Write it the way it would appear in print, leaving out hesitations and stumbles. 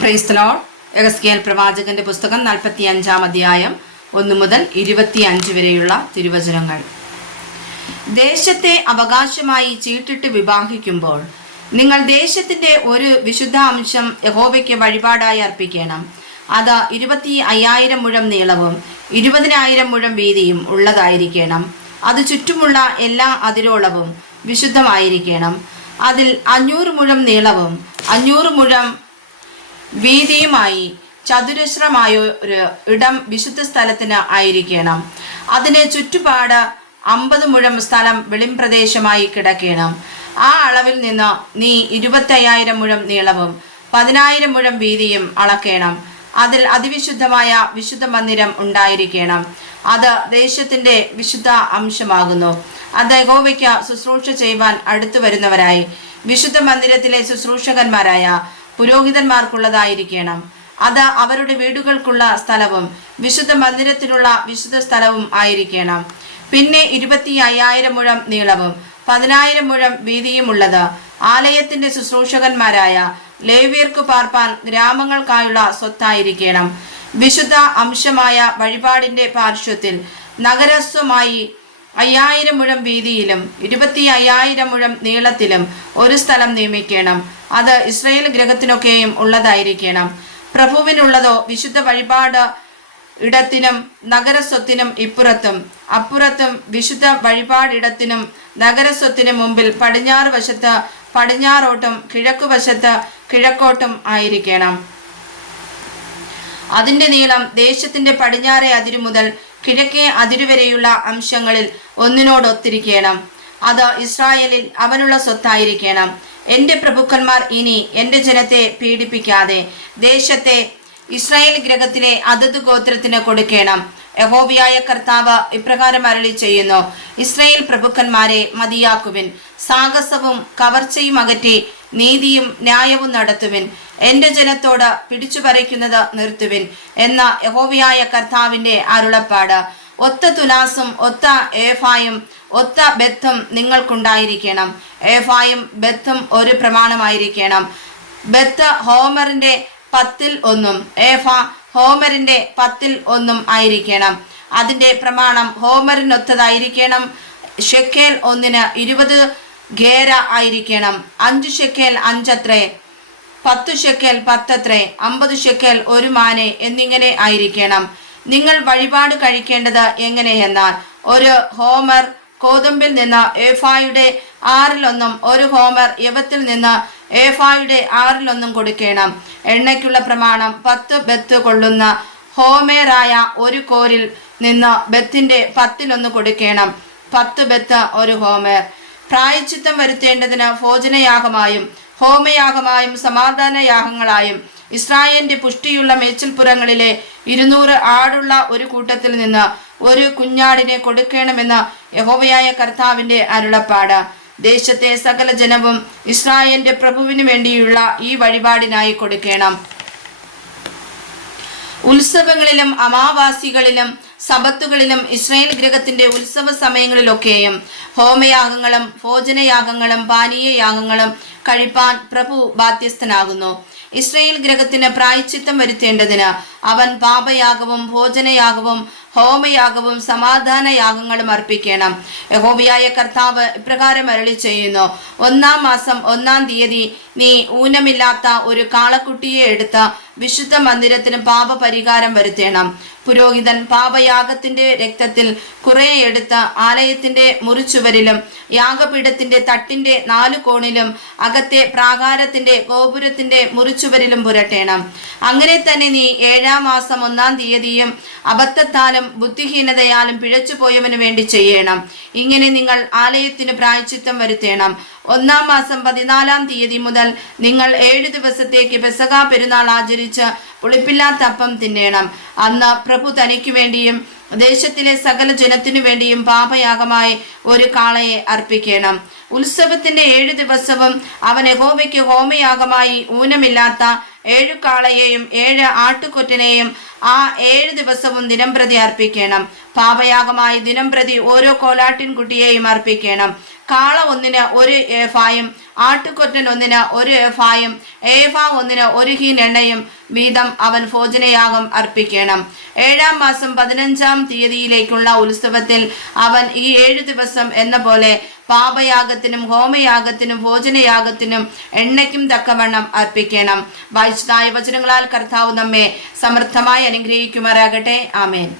Praise the Lord. യെഹെസ്കേൽ പ്രവാചകന്റെ പുസ്തകം 45-ാം അധ്യായം 1 മുതൽ 25 വരെയുള്ള തിരുവചനങ്ങൾ. ദേശത്തെ അവകാശമായി ചീട്ടിട്ട് വിവാഹിക്കുമ്പോൾ നിങ്ങൾ ദേശത്തിന്റെ ഒരു വിശുദ്ധ അംശം യഹോവയ്ക്ക് വഴിപാടായി അർപ്പിക്കണം. അത് 25,000 മുഴം നീളവും 20,000 മുഴം വീതിയും ഉള്ളതായിരിക്കണം. അത് ചുറ്റുമുള്ള എല്ലാ അതിരോളവും വിശുദ്ധമായിരിക്കണം. അതിൽ 500 മുഴം നീളവും 500 മുഴം വീതിയുമായി ചതുരശ്രമായ ഒരു ഇടം വിശുദ്ധ സ്ഥലത്തിന് ആയിരിക്കണം. അതിന് ചുറ്റുപാട് 50 മുഴം സ്ഥലം വെളിംപ്രദേശമായി കിടക്കണം. ആ അളവിൽ നിന്ന് നീ 25,000 മുഴം നീളവും 10,000 മുഴം വീതിയും അളക്കണം. അതിൽ അതിവിശുദ്ധമായ വിശുദ്ധ മന്ദിരം ഉണ്ടായിരിക്കണം. അത് ദേശത്തിന്റെ വിശുദ്ധ അംശമാകുന്നു. അത് യഹോവയ്ക്ക് ശുശ്രൂഷ ചെയ്യുവാൻ അടുത്തു വരുന്നവരായി വിശുദ്ധ മന്ദിരത്തിലെ ശുശ്രൂഷകന്മാരായ പുരോഹിതന്മാർക്കുള്ളതായിരിക്കണം. അത് അവരുടെ വീടുകൾക്കുള്ള സ്ഥലവും വിശുദ്ധ മന്ദിരത്തിനുള്ള വിശുദ്ധ സ്ഥലവും ആയിരിക്കണം. പിന്നെ 25,000 മുഴം നീളവും 10,000 മുഴം വീതിയുമുള്ളത് ആലയത്തിന്റെ ശുശ്രൂഷകന്മാരായ ലേവ്യർക്ക് പാർപ്പാൻ ഗ്രാമങ്ങൾക്കായുള്ള സ്വത്തായിരിക്കണം. വിശുദ്ധ അംശമായ വഴിപാടിന്റെ പാർശ്വത്തിൽ നഗരസ്വമായി 5,000 മുഴം വീതിയിലും 25,000 മുഴം നീളത്തിലും ഒരു സ്ഥലം നിയമിക്കണം. അത് ഇസ്രായേൽ ഗൃഹത്തിനൊക്കെയും ഉള്ളതായിരിക്കണം. പ്രഭുവിനുള്ളതോ വിശുദ്ധ വഴിപാട് ഇടത്തിനും നഗരസ്വത്തിനും ഇപ്പുറത്തും അപ്പുറത്തും വിശുദ്ധ വഴിപാടിടത്തിനും നഗരസ്വത്തിനും മുമ്പിൽ പടിഞ്ഞാറ് വശത്ത് പടിഞ്ഞാറോട്ടും കിഴക്കുവശത്ത് കിഴക്കോട്ടും ആയിരിക്കണം. അതിന്റെ നീളം ദേശത്തിന്റെ പടിഞ്ഞാറേ അതിരു മുതൽ കിഴക്കേ അതിരുവരെയുള്ള അംശങ്ങളിൽ ഒന്നിനോടൊത്തിരിക്കണം. അത് ഇസ്രായേലിൽ അവനുള്ള സ്വത്തായിരിക്കണം. എന്റെ പ്രഭുക്കന്മാർ ഇനി എന്റെ ജനത്തെ പീഡിപ്പിക്കാതെ ദേശത്തെ ഇസ്രായേൽ ഗൃഹത്തിലെ അതത് ഗോത്രത്തിന് കൊടുക്കണം. യഹോവയായ കർത്താവ് ഇപ്രകാരം അരുളി ചെയ്യുന്നു: ഇസ്രായേൽ പ്രഭുക്കന്മാരെ മതിയാക്കുവിൻ, സാഹസവും കവർച്ചയും അകറ്റി നീതിയും ന്യായവും നടത്തുവിൻ, എന്റെ ജനത്തോട് പിടിച്ചു പറിക്കുന്നത് നിർത്തുവിൻ എന്ന യഹോവയായ കർത്താവിന്റെ അരുളപ്പാട്. ഒത്ത തുലാസും ഒത്ത ഏഫായും ഒത്ത ബെത്തും നിങ്ങൾക്കുണ്ടായിരിക്കണം. ഏഫായും ബെത്തും ഒരു പ്രമാണമായിരിക്കണം. ബെത്ത് ഹോമറിന്റെ 10-ൽ 1, ഏഫ ഹോമറിന്റെ 10-ൽ 1 ആയിരിക്കണം. അതിന്റെ പ്രമാണം ഹോമറിനൊത്തതായിരിക്കണം. ഷെക്കേൽ 1-ന് 20 ഗേര ആയിരിക്കണം. 5 ഷെക്കേൽ 5 അത്രേ, 10 ഷെക്കേൽ 10 അത്രേ, 50 ഷെക്കേൽ 1 മാനെ എന്നിങ്ങനെ ആയിരിക്കണം. നിങ്ങൾ വഴിപാട് കഴിക്കേണ്ടത് എങ്ങനെയെന്നാൽ, ഒരു ഹോമർ കോതമ്പിൽ നിന്ന് ഏഫായുടെ 6-ൽ 1, ഒരു ഹോമർ യവത്തിൽ നിന്ന് ഏഫായുടെ 6-ൽ 1 കൊടുക്കണം. എണ്ണയ്ക്കുള്ള പ്രമാണം 10 ബെത്ത് കൊള്ളുന്ന ഹോമേറായ ഒരു കോരിൽ നിന്ന് ബെത്തിന്റെ 10-ൽ 1 കൊടുക്കണം. 10 ബെത്ത് ഒരു ഹോമേർ. പ്രായശ്ചിത്തം വരുത്തേണ്ടതിന് ഭോജനയാഗമായും ഹോമയാഗമായും സമാധാനയാഗങ്ങളായും ഇസ്രായേലിന്റെ പുഷ്ടിയുള്ള മേച്ചിൽപ്പുറങ്ങളിലെ 200 ആടുള്ള ഒരു കൂട്ടത്തിൽ നിന്ന് ഒരു കുഞ്ഞാടിനെ കൊടുക്കണമെന്ന് യഹോവയായ കർത്താവിന്റെ അരുളപ്പാട്. ദേശത്തെ സകല ജനവും ഇസ്രായേലിന്റെ പ്രഭുവിന് വേണ്ടിയുള്ള ഈ വഴിപാടിനായി കൊടുക്കണം. ഉത്സവങ്ങളിലും അമാവാസികളിലും സബത്തുകളിലും ഇസ്രായേൽ ഗൃഹത്തിന്റെ ഉത്സവ സമയങ്ങളിലൊക്കെയും ഹോമയാഗങ്ങളും ഭോജനയാഗങ്ങളും പാനീയയാഗങ്ങളും കഴിപ്പാൻ പ്രഭു ബാധ്യസ്ഥനാകുന്നു. ഇസ്രായേൽ ഗൃഹത്തിന് പ്രായശ്ചിത്തം വരുത്തേണ്ടതിന് അവൻ പാപയാഗവും ഭോജനയാഗവും ഹോമയാഗവും സമാധാനയാഗങ്ങളും അർപ്പിക്കണം. യഹോവയായ കർത്താവ് ഇപ്രകാരം അരുളി ചെയ്യുന്നു: 1-ാം മാസം 1-ാം തീയതി നീ ഊനമില്ലാത്ത ഒരു കാളക്കുട്ടിയെ എടുത്ത് വിശുദ്ധ മന്ദിരത്തിന് പാപപരിഹാരം വരുത്തേണം. പുരോഹിതൻ പാപയാഗത്തിന്റെ രക്തത്തിൽ കുറെ എടുത്ത് ആലയത്തിന്റെ മുറിച്ചുവരിലും യാഗപീഠത്തിന്റെ തട്ടിന്റെ 4 കോണിലും അകത്തെ പ്രാകാരത്തിന്റെ ഗോപുരത്തിന്റെ മുറിച്ചുവരിലും പുരട്ടേണം. അങ്ങനെ തന്നെ നീ 7-ാം മാസം 1-ാം തീയതിയും അബദ്ധത്താലും ബുദ്ധിഹീനതയാലും പിഴച്ചുപോയവന് വേണ്ടി ചെയ്യണം. ഇങ്ങനെ നിങ്ങൾ ആലയത്തിന് പ്രായശ്ചിത്തം വരുത്തേണം. 1-ാം മാസം 14-ാം തീയതി മുതൽ നിങ്ങൾ 7 ദിവസത്തേക്ക് പെസഹ പെരുന്നാൾ ആചരിച്ച് പുളിപ്പില്ലാത്ത അപ്പം തിന്നേണം. അന്ന് പ്രഭു തനിക്ക് വേണ്ടിയും ദേശത്തിലെ സകല ജനത്തിനു വേണ്ടിയും പാപയാഗമായി ഒരു കാളയെ അർപ്പിക്കണം. ഉത്സവത്തിന്റെ 7 ദിവസവും അവൻ യഹോവയ്ക്ക് ഹോമയാഗമായി ഊനമില്ലാത്ത 7 കാളയെയും 7 ആട്ടുകൊറ്റനെയും ആ 7 ദിവസവും ദിനംപ്രതി അർപ്പിക്കണം. പാപയാഗമായി ദിനംപ്രതി ഓരോ കോലാട്ടിൻകുട്ടിയെയും അർപ്പിക്കണം. കാള ഒന്നിന് 1 ഏഫായും ആട്ടുകൊറ്റൻ ഒന്നിന് 1 ഏഫായും ഏഫാ ഒന്നിന് 1 ഹീൻ എണ്ണയും വീതം അവൻ ഭോജനയാഗം അർപ്പിക്കണം. 7-ാം മാസം 15-ാം തീയതിയിലേക്കുള്ള ഉത്സവത്തിൽ അവൻ ഈ 7 ദിവസം എന്ന പോലെ പാപയാഗത്തിനും ഹോമയാഗത്തിനും ഭോജനയാഗത്തിനും എണ്ണയ്ക്കും തക്കവണ്ണം അർപ്പിക്കണം. വായിച്ചതായ വചനങ്ങളാൽ കർത്താവ് നമ്മെ സമൃദ്ധമായി അനുഗ്രഹിക്കുമാറാകട്ടെ. ആമേൻ.